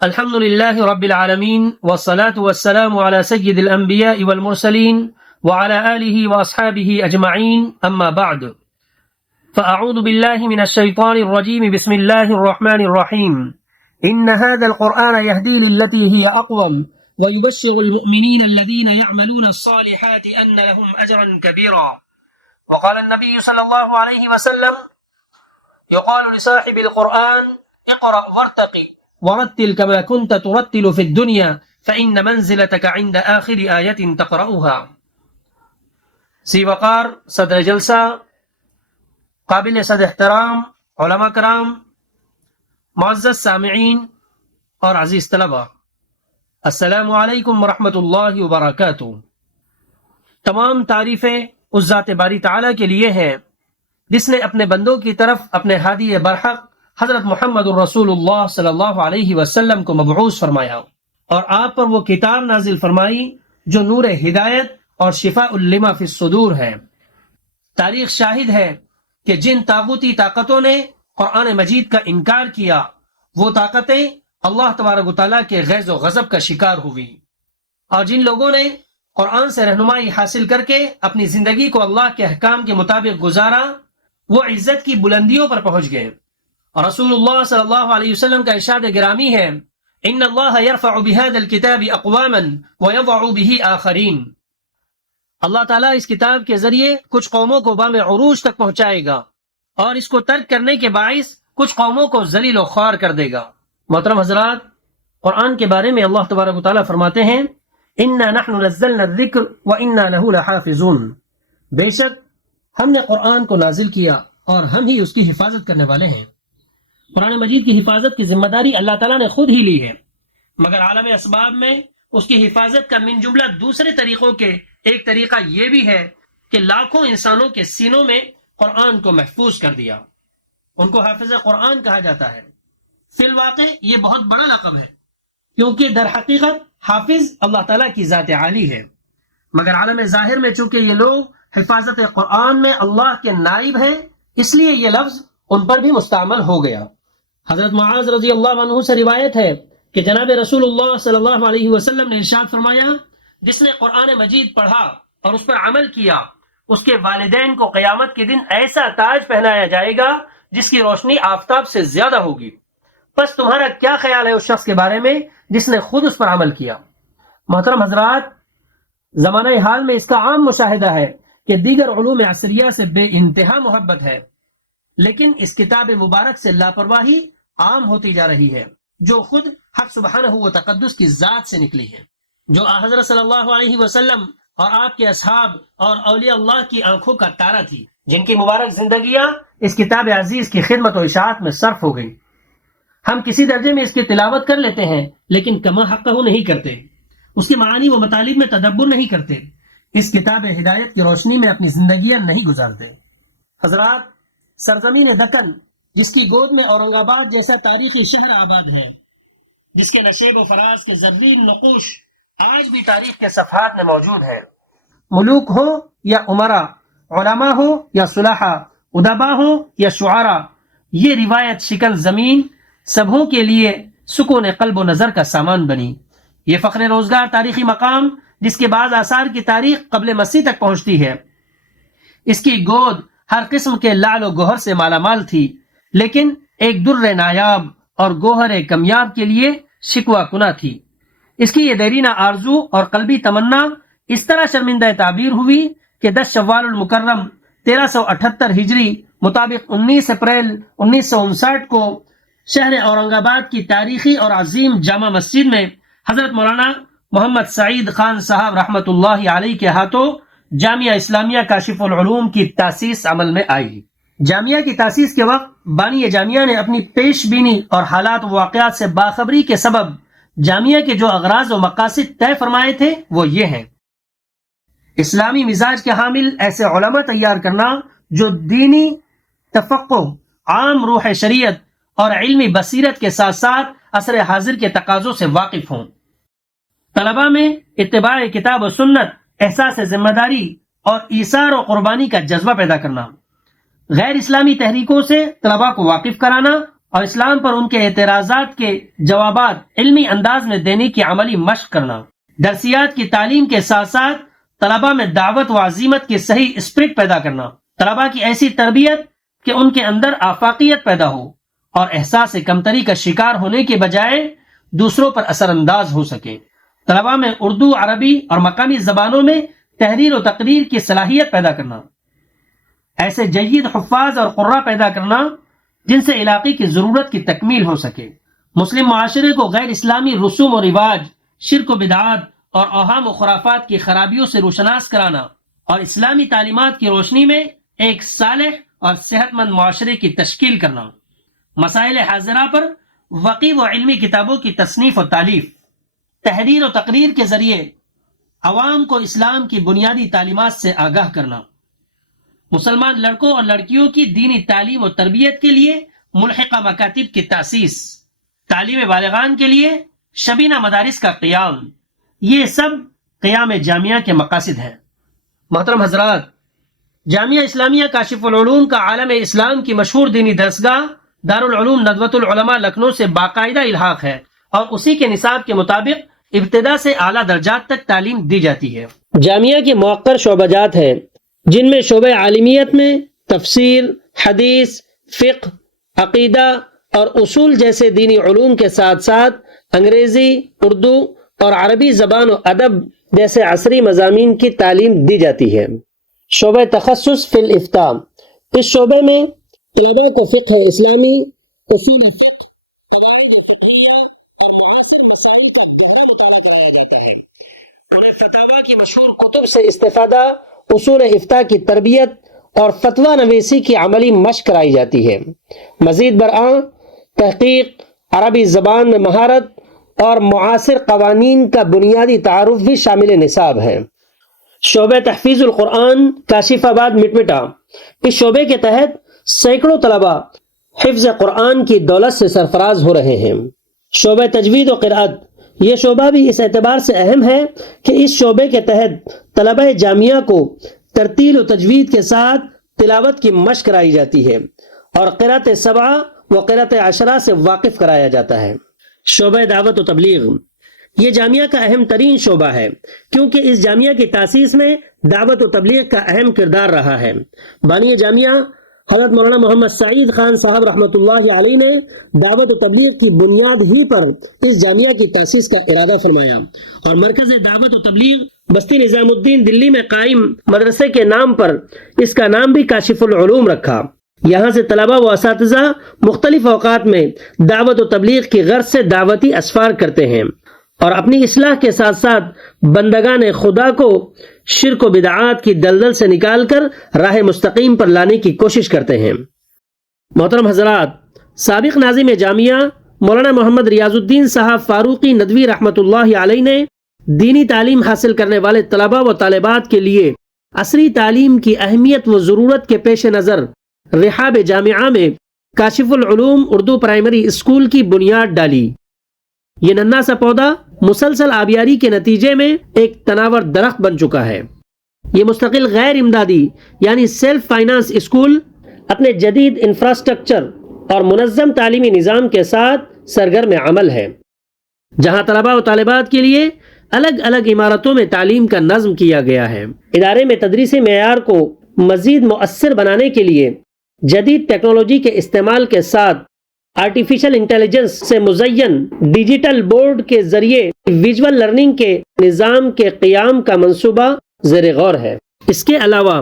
الحمد لله رب العالمين والصلاة والسلام على سيد الأنبياء والمرسلين وعلى آله وأصحابه أجمعين أما بعد فأعوذ بالله من الشيطان الرجيم بسم الله الرحمن الرحيم إن هذا القرآن يهدي للتي هي أقوم ويبشر المؤمنين الذين يعملون الصالحات أن لهم أجرا كبيرا وقال النبي صلى الله عليه وسلم يقال لصاحب القرآن اقرأ وارتقي ورتل كما كنت ترتل في الدنيا فإن منزلتك عند آخر آية تقرأها. سی وقار صدر جلسہ، قابل صد احترام علماء کرام، معزز سامعین اور عزیز طلبہ، السلام علیکم ورحمۃ اللہ وبرکاتہ. تمام تعریفیں اس ذات باری تعالیٰ کے لیے ہیں جس نے اپنے بندوں کی طرف اپنے ہادی برحق حضرت محمد الرسول اللہ صلی اللہ علیہ وسلم کو مبعوث فرمایا اور آپ پر وہ کتاب نازل فرمائی جو نور ہدایت اور شفاء لما فی الصدور ہے. تاریخ شاہد ہے کہ جن طاغوتی طاقتوں نے قرآن مجید کا انکار کیا وہ طاقتیں اللہ تبارک و تعالیٰ کے غیظ و غضب کا شکار ہوئی، اور جن لوگوں نے قرآن سے رہنمائی حاصل کر کے اپنی زندگی کو اللہ کے احکام کے مطابق گزارا وہ عزت کی بلندیوں پر پہنچ گئے. اور رسول اللہ صلی اللہ علیہ وسلم کا ارشاد گرامی ہے ان اللہ یرفع بهذا الكتاب اقواما ويضع به آخرین. اللہ تعالیٰ اس کتاب کے ذریعے کچھ قوموں کو بام عروج تک پہنچائے گا اور اس کو ترک کرنے کے باعث کچھ قوموں کو ذلیل و خوار کر دے گا. محترم حضرات، قرآن کے بارے میں اللہ تبارک و تعالیٰ فرماتے ہیں انا نحن نزلنا الذکر وانا له لحافظون. بے شک ہم نے قرآن کو نازل کیا اور ہم ہی اس کی حفاظت کرنے والے ہیں. قرآن مجید کی حفاظت کی ذمہ داری اللہ تعالیٰ نے خود ہی لی ہے، مگر عالم اسباب میں اس کی حفاظت کا من جملہ دوسرے طریقوں کے ایک طریقہ یہ بھی ہے کہ لاکھوں انسانوں کے سینوں میں قرآن کو محفوظ کر دیا. ان کو حافظ قرآن کہا جاتا ہے. فی الواقع یہ بہت بڑا لقب ہے کیونکہ در حقیقت حافظ اللہ تعالیٰ کی ذات عالی ہے، مگر عالم ظاہر میں چونکہ یہ لوگ حفاظت قرآن میں اللہ کے نائب ہیں اس لیے یہ لفظ ان پر بھی مستعمل ہو گیا. حضرت معاذ رضی اللہ عنہ سے روایت ہے کہ جناب رسول اللہ صلی اللہ علیہ وسلم نے ارشاد فرمایا جس نے قرآن مجید پڑھا اور اس پر عمل کیا اس کے والدین کو قیامت کے دن ایسا تاج پہنایا جائے گا جس کی روشنی آفتاب سے زیادہ ہوگی. پس تمہارا کیا خیال ہے اس شخص کے بارے میں جس نے خود اس پر عمل کیا؟ محترم حضرات، زمانہ حال میں اس کا عام مشاہدہ ہے کہ دیگر علوم عصریہ سے بے انتہا محبت ہے، لیکن اس کتاب مبارک سے لاپرواہی عام ہوتی جا رہی ہے جو خود حق سبحانہ و تقدس کی ذات سے نکلی ہے، جو حضرت صلی اللہ علیہ وسلم اور آپ کے اصحاب اور اولیاء اللہ کی آنکھوں کا تارا تھی، جن کی مبارک زندگیاں اس کتاب عزیز کی خدمت و اشاعت میں صرف ہو گئی. ہم کسی درجے میں اس کی تلاوت کر لیتے ہیں لیکن کما حقہ نہیں کرتے، اس کے معانی و مطالب میں تدبر نہیں کرتے، اس کتاب ہدایت کی روشنی میں اپنی زندگیاں نہیں گزارتے. حضرات، سرزمین دکن جس کی گود میں اورنگ آباد جیسا تاریخی شہر آباد ہے، جس کے نشیب و فراز کے زرین نقوش آج بھی تاریخ کے صفحات میں موجود ہیں، ملوک ہو یا امراء، علماء ہو یا صلحاء، ادباء ہو یا شعراء، یہ روایت شکل زمین سبھوں کے لیے سکون قلب و نظر کا سامان بنی. یہ فخر روزگار تاریخی مقام جس کے بعض آثار کی تاریخ قبل مسیح تک پہنچتی ہے، اس کی گود ہر قسم کے لعل و گوہر سے مالا مال تھی، لیکن ایک در نایاب اور گوہر کمیاب کے لیے شکوہ کنا تھی. اس کی یہ دیرینہ آرزو اور قلبی تمنا اس طرح شرمندہ تعبیر ہوئی کہ 10 شوال المکرم 1378 ہجری مطابق 19 اپریل 1959 کو شہر اورنگ آباد کی تاریخی اور عظیم جامع مسجد میں حضرت مولانا محمد سعید خان صاحب رحمۃ اللہ علیہ کے ہاتھوں جامعہ اسلامیہ کاشف العلوم کی تاسیس عمل میں آئی. جامعہ کی تاسیس کے وقت بانی جامعہ نے اپنی پیش بینی اور حالات و واقعات سے باخبری کے سبب جامعہ کے جو اغراض و مقاصد طے فرمائے تھے وہ یہ ہیں: اسلامی مزاج کے حامل ایسے علماء تیار کرنا جو دینی تفقہ، عام روح شریعت اور علمی بصیرت کے ساتھ ساتھ عصر حاضر کے تقاضوں سے واقف ہوں. طلباء میں اتباع کتاب و سنت، احساس ذمہ داری اور ایثار و قربانی کا جذبہ پیدا کرنا. غیر اسلامی تحریکوں سے طلباء کو واقف کرانا اور اسلام پر ان کے اعتراضات کے جوابات علمی انداز میں دینے کی عملی مشق کرنا، درسیات کی تعلیم کے ساتھ ساتھ طلباء میں دعوت و عزیمت کی صحیح اسپرٹ پیدا کرنا، طلباء کی ایسی تربیت کہ ان کے اندر آفاقیت پیدا ہو اور احساس کمتری کا شکار ہونے کے بجائے دوسروں پر اثر انداز ہو سکے، طلباء میں اردو، عربی اور مقامی زبانوں میں تحریر و تقریر کی صلاحیت پیدا کرنا، ایسے جید حفاظ اور قراء پیدا کرنا جن سے علاقے کی ضرورت کی تکمیل ہو سکے، مسلم معاشرے کو غیر اسلامی رسوم و رواج، شرک و بدعات اور اوہام و خرافات کی خرابیوں سے روشناس کرانا اور اسلامی تعلیمات کی روشنی میں ایک صالح اور صحت مند معاشرے کی تشکیل کرنا، مسائل حاضرہ پر وقی و علمی کتابوں کی تصنیف و تالیف، تحریر و تقریر کے ذریعے عوام کو اسلام کی بنیادی تعلیمات سے آگاہ کرنا، مسلمان لڑکوں اور لڑکیوں کی دینی تعلیم و تربیت کے لیے ملحقہ مکاتب کی تاسیس، تعلیم بالغان کے لیے شبینہ مدارس کا قیام، یہ سب قیام جامعہ کے مقاصد ہیں۔ محترم حضرات، جامعہ اسلامیہ کاشف العلوم کا عالم اسلام کی مشہور دینی درسگاہ دارالعلوم ندوۃ العلماء لکھنؤ سے باقاعدہ الحاق ہے اور اسی کے نصاب کے مطابق ابتدا سے اعلیٰ درجات تک تعلیم دی جاتی ہے۔ جامعہ کے موقر شعبہ جات ہیں جن میں شعبہ عالمیت میں تفسیر، حدیث، فقہ، عقیدہ اور اصول جیسے دینی علوم کے ساتھ ساتھ انگریزی، اردو اور عربی زبان و ادب جیسے عصری مضامین کی تعلیم دی جاتی ہے۔ شعبہ تخصص فی الافتاء، اس شعبے میں طلباء کو فقہ اسلامی، اصول فقہ، قواعد فقہیہ اور معاصر مسائل کا گہرا مطالعہ کرایا جاتا ہے۔ انہیں فتاوی کی مشہور کتب سے استفادہ، اصول افتاء کی تربیت اور فتویٰ نویسی کی عملی مشق کرائی جاتی ہے۔ مزید برآں تحقیق، عربی زبان میں مہارت اور معاصر قوانین کا بنیادی تعارف بھی شامل نصاب ہے۔ شعبہ تحفیظ القرآن کاشف آباد مٹمٹا، اس شعبے کے تحت سینکڑوں طلباء حفظ قرآن کی دولت سے سرفراز ہو رہے ہیں۔ شعبہ تجوید و قرأت، یہ شعبہ بھی اس اعتبار سے اہم ہے کہ اس شعبے کے تحت طلبہ جامعہ کو ترتیل و تجوید کے ساتھ تلاوت کی مشق کرائی جاتی ہے اور قرأت سبعہ و قرأت عشرہ سے واقف کرایا جاتا ہے۔ شعبہ دعوت و تبلیغ، یہ جامعہ کا اہم ترین شعبہ ہے کیونکہ اس جامعہ کی تاسیس میں دعوت و تبلیغ کا اہم کردار رہا ہے۔ بانی جامعہ حضرت مولانا محمد سعید خان صاحب رحمۃ اللہ علیہ نے دعوت و تبلیغ کی بنیاد ہی پر اس جامعہ کی تاسیس کا ارادہ فرمایا اور مرکز دعوت و تبلیغ بستی نظام الدین دلی میں قائم مدرسے کے نام پر اس کا نام بھی کاشف العلوم رکھا۔ یہاں سے طلباء و اساتذہ مختلف اوقات میں دعوت و تبلیغ کی غرض سے دعوتی اسفار کرتے ہیں اور اپنی اصلاح کے ساتھ ساتھ بندگان خدا کو شرک و بدعات کی دلدل سے نکال کر راہ مستقیم پر لانے کی کوشش کرتے ہیں۔ محترم حضرات، سابق ناظم جامعہ مولانا محمد ریاض الدین صاحب فاروقی ندوی رحمۃ اللہ علیہ نے دینی تعلیم حاصل کرنے والے طلباء و طالبات کے لیے عصری تعلیم کی اہمیت و ضرورت کے پیش نظر رحاب جامعہ میں کاشف العلوم اردو پرائمری اسکول کی بنیاد ڈالی۔ یہ ننھا سا پودا مسلسل آبیاری کے نتیجے میں ایک تناور درخت بن چکا ہے۔ یہ مستقل غیر امدادی یعنی سیلف فائنانس اسکول اپنے جدید انفراسٹرکچر اور منظم تعلیمی نظام کے ساتھ سرگرم عمل ہے، جہاں طلباء و طالبات کے لیے الگ الگ عمارتوں میں تعلیم کا نظم کیا گیا ہے۔ ادارے میں تدریسی معیار کو مزید مؤثر بنانے کے لیے جدید ٹیکنالوجی کے استعمال کے ساتھ آرٹیفیشل انٹیلیجنس سے مزین ڈیجیٹل بورڈ کے ذریعے ویژول لرننگ کے نظام کے قیام کا منصوبہ زیر غور ہے۔ اس کے علاوہ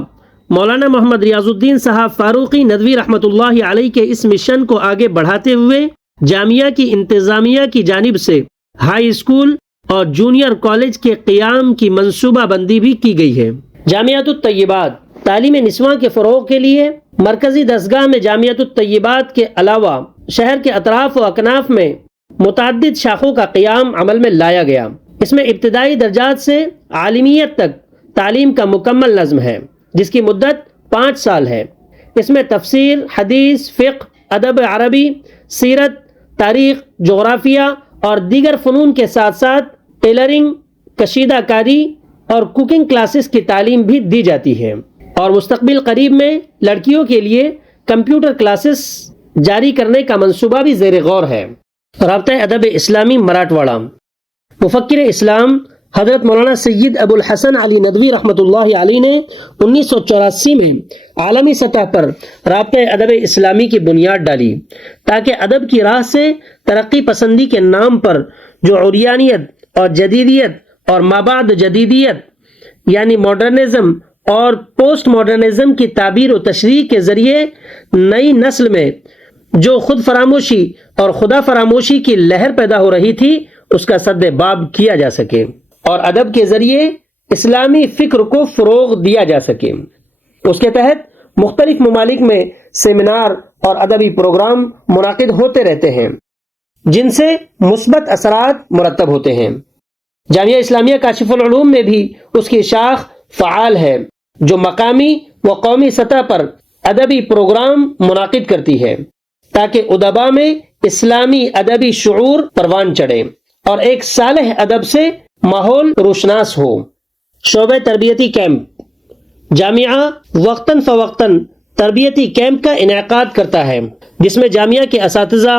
مولانا محمد ریاض الدین صاحب فاروقی ندوی رحمۃ اللہ علیہ کے اس مشن کو آگے بڑھاتے ہوئے جامعہ کی انتظامیہ کی جانب سے ہائی اسکول اور جونیئر کالج کے قیام کی منصوبہ بندی بھی کی گئی ہے۔ جامعۃ الطیبات، تعلیم نسواں کے فروغ کے لیے مرکزی دستگاہ میں جامعۃ الطیبات کے علاوہ شہر کے اطراف و اکناف میں متعدد شاخوں کا قیام عمل میں لایا گیا۔ اس میں ابتدائی درجات سے عالمیت تک تعلیم کا مکمل نظم ہے جس کی مدت 5 سال ہے۔ اس میں تفسیر، حدیث، فقہ، ادب عربی، سیرت، تاریخ، جغرافیہ اور دیگر فنون کے ساتھ ساتھ ٹیلرنگ، کشیدہ کاری اور کوکنگ کلاسز کی تعلیم بھی دی جاتی ہے، اور مستقبل قریب میں لڑکیوں کے لیے کمپیوٹر کلاسز جاری کرنے کا منصوبہ بھی زیر غور ہے۔ رابطہ ادب اسلامی مراٹھواڑہ، مفکر اسلام حضرت مولانا سید ابو الحسن علی ندوی رحمۃ اللہ علیہ نے 1984 میں عالمی سطح پر رابطہ ادب اسلامی کی بنیاد ڈالی تاکہ ادب کی راہ سے ترقی پسندی کے نام پر جو عریانیت اور جدیدیت اور مابعد جدیدیت یعنی ماڈرنزم اور پوسٹ ماڈرنزم کی تعبیر و تشریح کے ذریعے نئی نسل میں جو خود فراموشی اور خدا فراموشی کی لہر پیدا ہو رہی تھی اس کا سد باب کیا جا سکے اور ادب کے ذریعے اسلامی فکر کو فروغ دیا جا سکے۔ اس کے تحت مختلف ممالک میں سیمینار اور ادبی پروگرام منعقد ہوتے رہتے ہیں جن سے مثبت اثرات مرتب ہوتے ہیں۔ جامعہ اسلامیہ کاشف العلوم میں بھی اس کی شاخ فعال ہے جو مقامی و قومی سطح پر ادبی پروگرام منعقد کرتی ہے تاکہ ادبا میں اسلامی ادبی شعور پروان چڑھے اور ایک صالح ادب سے ماحول روشناس ہو۔ شعبہ تربیتی کیمپ، جامعہ وقتاً فوقتاً تربیتی کیمپ کا انعقاد کرتا ہے جس میں جامعہ کے اساتذہ،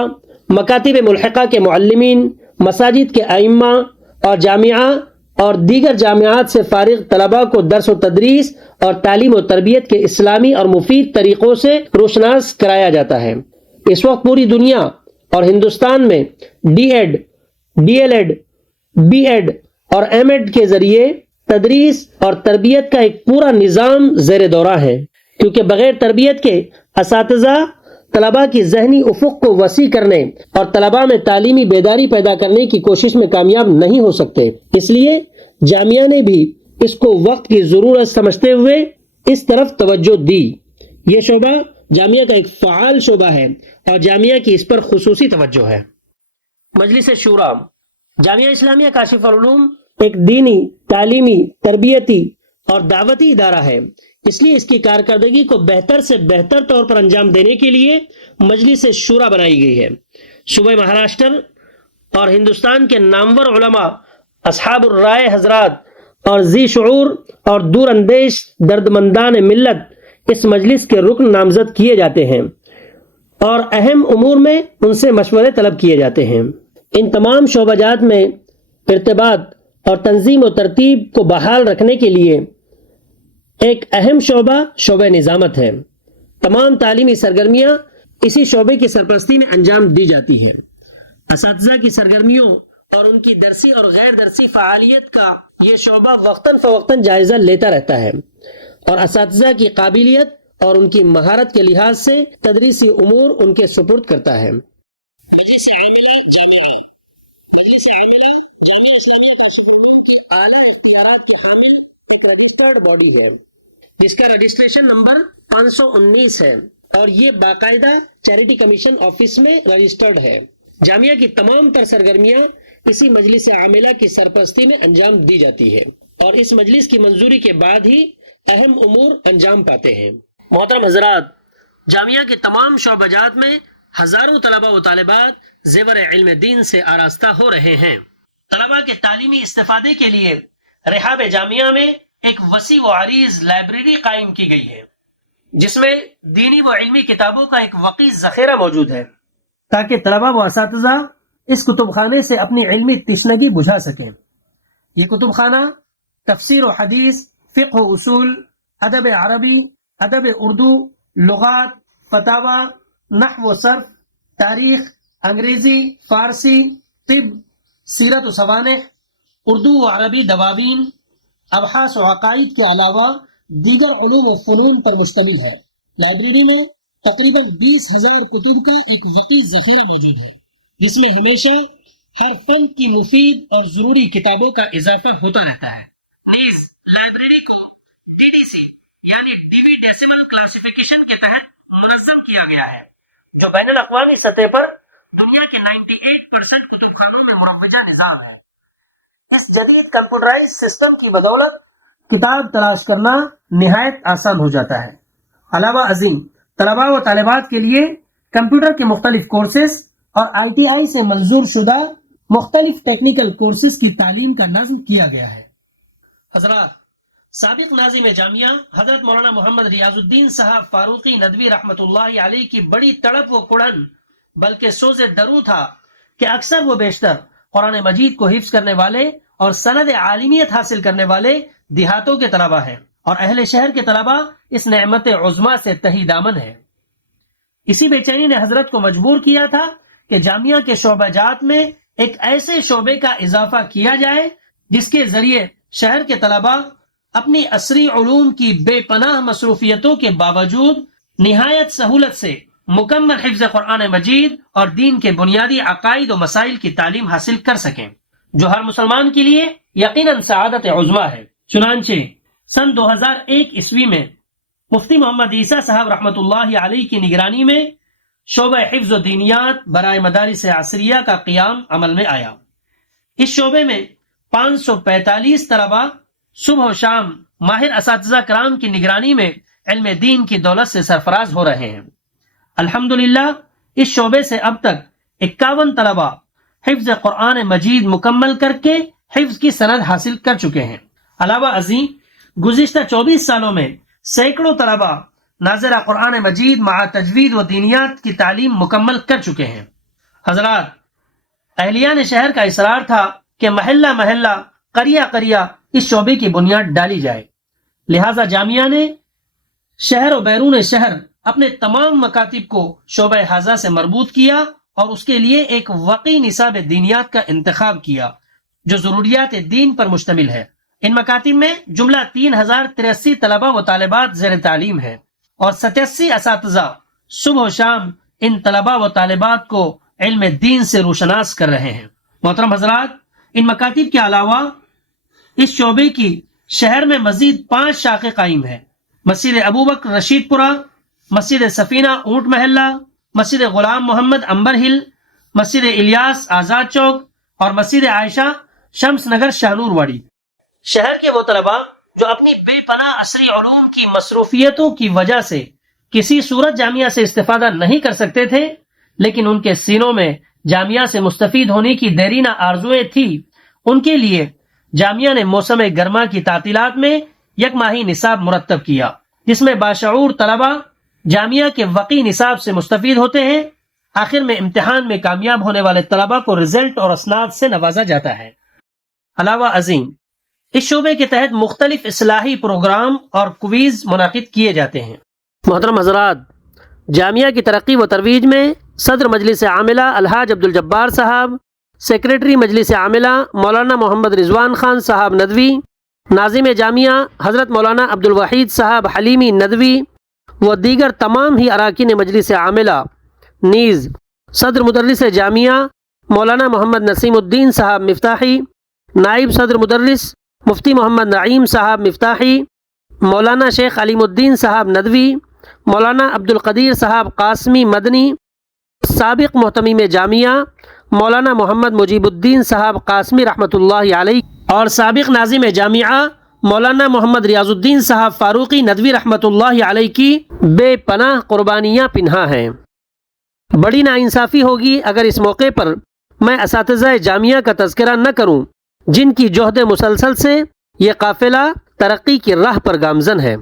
مکاتب ملحقہ کے معلمین، مساجد کے ائمہ اور جامعہ اور دیگر جامعات سے فارغ طلباء کو درس و تدریس اور تعلیم و تربیت کے اسلامی اور مفید طریقوں سے روشناس کرایا جاتا ہے۔ اس وقت پوری دنیا اور ہندوستان میں D Ed, D El Ed, B Ed اور ایم ایڈ کے ذریعے تدریس اور تربیت کا ایک پورا نظام زیر دورہ ہے، کیونکہ بغیر تربیت کے اساتذہ طلباء کی ذہنی افق کو وسیع کرنے اور طلباء میں تعلیمی بیداری پیدا کرنے کی کوشش میں کامیاب نہیں ہو سکتے۔ اس لیے جامعہ نے بھی اس کو وقت کی ضرورت سمجھتے ہوئے اس طرف توجہ دی۔ یہ شعبہ جامعہ کا ایک فعال شعبہ ہے اور جامعہ کی اس پر خصوصی توجہ ہے۔ مجلس شورا، جامعہ اسلامیہ کاشف العلوم ایک دینی، تعلیمی، تربیتی اور دعوتی ادارہ ہے، اس لیے اس کی کارکردگی کو بہتر سے بہتر طور پر انجام دینے کے لیے مجلس شورا بنائی گئی ہے۔ صوبہ مہاراشٹر اور ہندوستان کے نامور علماء، اصحاب الرائے حضرات اور ذی شعور اور دور اندیش دردمندان ملت اس مجلس کے رکن نامزد کیے جاتے ہیں اور اہم امور میں ان سے مشورے طلب کیے جاتے ہیں۔ ان تمام شعبہ جات میں ارتباط اور تنظیم و ترتیب کو بحال رکھنے کے لیے ایک اہم شعبہ نظامت ہے۔ تمام تعلیمی سرگرمیاں اسی شعبے کی سرپرستی میں انجام دی جاتی ہے۔ اساتذہ کی سرگرمیوں اور ان کی درسی اور غیر درسی فعالیت کا یہ شعبہ وقتاً فوقتاً جائزہ لیتا رہتا ہے اور اساتذہ کی قابلیت اور ان کی مہارت کے لحاظ سے تدریسی امور ان کے سپرد کرتا ہے۔ رجسٹرڈ باڈی ہے جس کا رجسٹریشن نمبر 519 ہے اور یہ باقاعدہ چیریٹی کمیشن آفس میں رجسٹرڈ ہے۔ جامعہ کی تمام تر سرگرمیاں اسی مجلس عاملہ کی سرپرستی میں انجام دی جاتی ہے اور اس مجلس کی منظوری کے بعد ہی اہم امور انجام پاتے ہیں۔ محترم حضرات، جامعہ کے تمام شعبہ جات میں ہزاروں طلباء و طالبات زیور علم دین سے آراستہ ہو رہے ہیں۔ طلباء کے تعلیمی استفادے کے لیے رحاب جامعہ میں ایک وسیع و عریض لائبریری قائم کی گئی ہے جس میں دینی و علمی کتابوں کا ایک وسیع ذخیرہ موجود ہے تاکہ طلباء و اساتذہ اس کتب خانے سے اپنی علمی تشنگی بجھا سکیں۔ یہ کتب خانہ تفسیر و حدیث، فقہ و اصول، ادب عربی، ادب اردو، لغات، فتاوی، نحو و صرف، تاریخ، انگریزی، فارسی، طب، سیرت و سوانح، اردو و عربی دواوین، ابحاث و عقائد کے علاوہ دیگر علوم و فنون پر مشتمل ہے۔ لائبریری میں تقریباً 20,000 کتب کا ایک وسیع ذخیرہ موجود ہے جس میں ہمیشہ ہر فن کی مفید اور ضروری کتابوں کا اضافہ ہوتا رہتا ہے۔ نیز لائبریری کو DDC یعنی ڈیوی ڈیسیمل کلاسیفیکیشن کے تحت منظم کیا گیا ہے جو بین الاقوامی سطح پر دنیا کے 98% کتب خانوں میں مروجہ نظام ہے۔ اس جدید کمپیوٹرائز سسٹم کی بدولت کتاب تلاش کرنا نہایت آسان ہو جاتا ہے۔ علاوہ ازیں طلباء و طالبات کے لیے کمپیوٹر کے مختلف کورسز اور ITI سے منظور شدہ مختلف ٹیکنیکل کورسز کی تعلیم کا نظم کیا گیا ہے۔ حضرات، سابق ناظم جامعہ حضرت مولانا محمد ریاض الدین صاحب فاروقی ندوی رحمۃ اللہ علیہ کی بڑی تڑپ و کڑن بلکہ سوز درو تھا کہ اکثر و بیشتر قرآن مجید کو حفظ کرنے والے اور سند عالمیت حاصل کرنے والے دیہاتوں کے طلبہ ہیں، اور اہل شہر کے طلبہ اس نعمت عظما سے تہی دامن ہے۔ اسی بے چینی نے حضرت کو مجبور کیا تھا کہ جامعہ کے شعبہ جات میں ایک ایسے شعبے کا اضافہ کیا جائے جس کے ذریعے شہر کے طلبہ اپنی عصری علوم کی بے پناہ مصروفیتوں کے باوجود نہایت سہولت سے مکمل حفظ قرآن مجید اور دین کے بنیادی عقائد و مسائل کی تعلیم حاصل کر سکیں، جو ہر مسلمان کے لیے یقیناً سعادت عظما ہے۔ چنانچہ سن 2001 عیسوی میں مفتی محمد عیسیٰ صاحب رحمۃ اللہ علیہ کی نگرانی میں شعبہ حفظ و دینیات برائے مدارس عصریہ کا قیام عمل میں آیا۔ اس شعبے میں 545 طلبہ صبح و شام ماہر اساتذہ کرام کی نگرانی میں علم دین کی دولت سے سرفراز ہو رہے ہیں۔ الحمدللہ اس شعبے سے اب تک 51 طلبہ حفظ قرآن مجید مکمل کر کے حفظ کی سند حاصل کر چکے ہیں۔ علاوہ ازیں گزشتہ 24 سالوں میں سینکڑوں طلبہ ناظرہ قرآن مجید مع تجوید و دینیات کی تعلیم مکمل کر چکے ہیں۔ حضرات، اہلیان شہر کا اصرار تھا کہ محلہ محلہ قریہ قریہ اس شعبے کی بنیاد ڈالی جائے، لہذا جامعہ نے شہر و بیرون شہر اپنے تمام مکاتب کو شعبہ حاضہ سے مربوط کیا اور اس کے لیے ایک وقی نصاب دینیات کا انتخاب کیا جو ضروریات دین پر مشتمل ہے۔ ان مکاتب میں جملہ 3083 طلبہ و طالبات زیر تعلیم ہیں اور 87 اساتذہ صبح و شام ان طلبہ و طالبات کو علم دین سے روشناس کر رہے ہیں۔ محترم حضرات، ان مکاتب کے علاوہ اس شعبے کی شہر میں مزید 5 شاخیں قائم ہیں: مسجد ابوبکر رشید پورہ، مسجد سفینہ اونٹ محلہ، مسجد غلام محمد امبر ہل، مسجد الیاس آزاد چوک اور مسجد عائشہ شمس نگر شاہنور واڑی۔ شہر کے وہ طلبہ جو اپنی بے پناہ عصری علوم کی مصروفیتوں کی وجہ سے کسی صورت جامعہ سے استفادہ نہیں کر سکتے تھے، لیکن ان کے سینوں میں جامعہ سے مستفید ہونے کی دیرینہ آرزویں تھی، ان کے لیے جامعہ نے موسم گرما کی تعطیلات میں یک ماہی نصاب مرتب کیا، جس میں باشعور طلبہ جامعہ کے وقی نصاب سے مستفید ہوتے ہیں۔ آخر میں امتحان میں کامیاب ہونے والے طلبہ کو رزلٹ اور اسناد سے نوازا جاتا ہے۔ علاوہ ازیں اس شعبے کے تحت مختلف اصلاحی پروگرام اور کویز منعقد کیے جاتے ہیں۔ محترم حضرات، جامعہ کی ترقی و ترویج میں صدر مجلس عاملہ الحاج عبدالجبار صاحب، سیکریٹری مجلس عاملہ مولانا محمد رضوان خان صاحب ندوی، ناظم جامعہ حضرت مولانا عبدالوحید صاحب حلیمی ندوی و دیگر تمام ہی اراکین مجلس عاملہ، نیز صدر مدرس جامعہ مولانا محمد نسیم الدین صاحب مفتاحی، نائب صدر مدرس مفتی محمد نعیم صاحب مفتاحی، مولانا شیخ علیم الدین صاحب ندوی، مولانا عبدالقدیر صاحب قاسمی مدنی، سابق محتمیم جامعہ مولانا محمد مجیب الدین صاحب قاسمی رحمۃ اللہ علیہ اور سابق ناظم جامعہ مولانا محمد ریاض الدین صاحب فاروقی ندوی رحمۃ اللہ علیہ کی بے پناہ قربانیاں پنہا ہیں۔ بڑی ناانصافی ہوگی اگر اس موقع پر میں اساتذہ جامعہ کا تذکرہ نہ کروں جن کی جہد مسلسل سے یہ قافلہ ترقی کی راہ پر گامزن ہے۔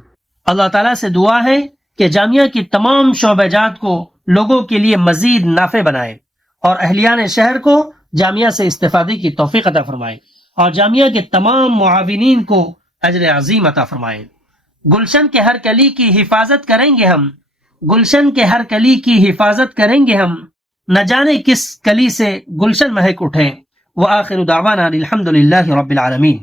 اللہ تعالیٰ سے دعا ہے کہ جامعہ کی تمام شعبہ جات کو لوگوں کے لیے مزید نافع بنائے اور اہلیان شہر کو جامعہ سے استفادے کی توفیق عطا فرمائے اور جامعہ کے تمام معاونین کو اجر عظیم عطا فرمائے۔ گلشن کے ہر کلی کی حفاظت کریں گے ہم، گلشن کے ہر کلی کی حفاظت کریں گے ہم، نہ جانے کس کلی سے گلشن مہک اٹھے۔ وآخر دعوانا الحمد للہ رب العالمین۔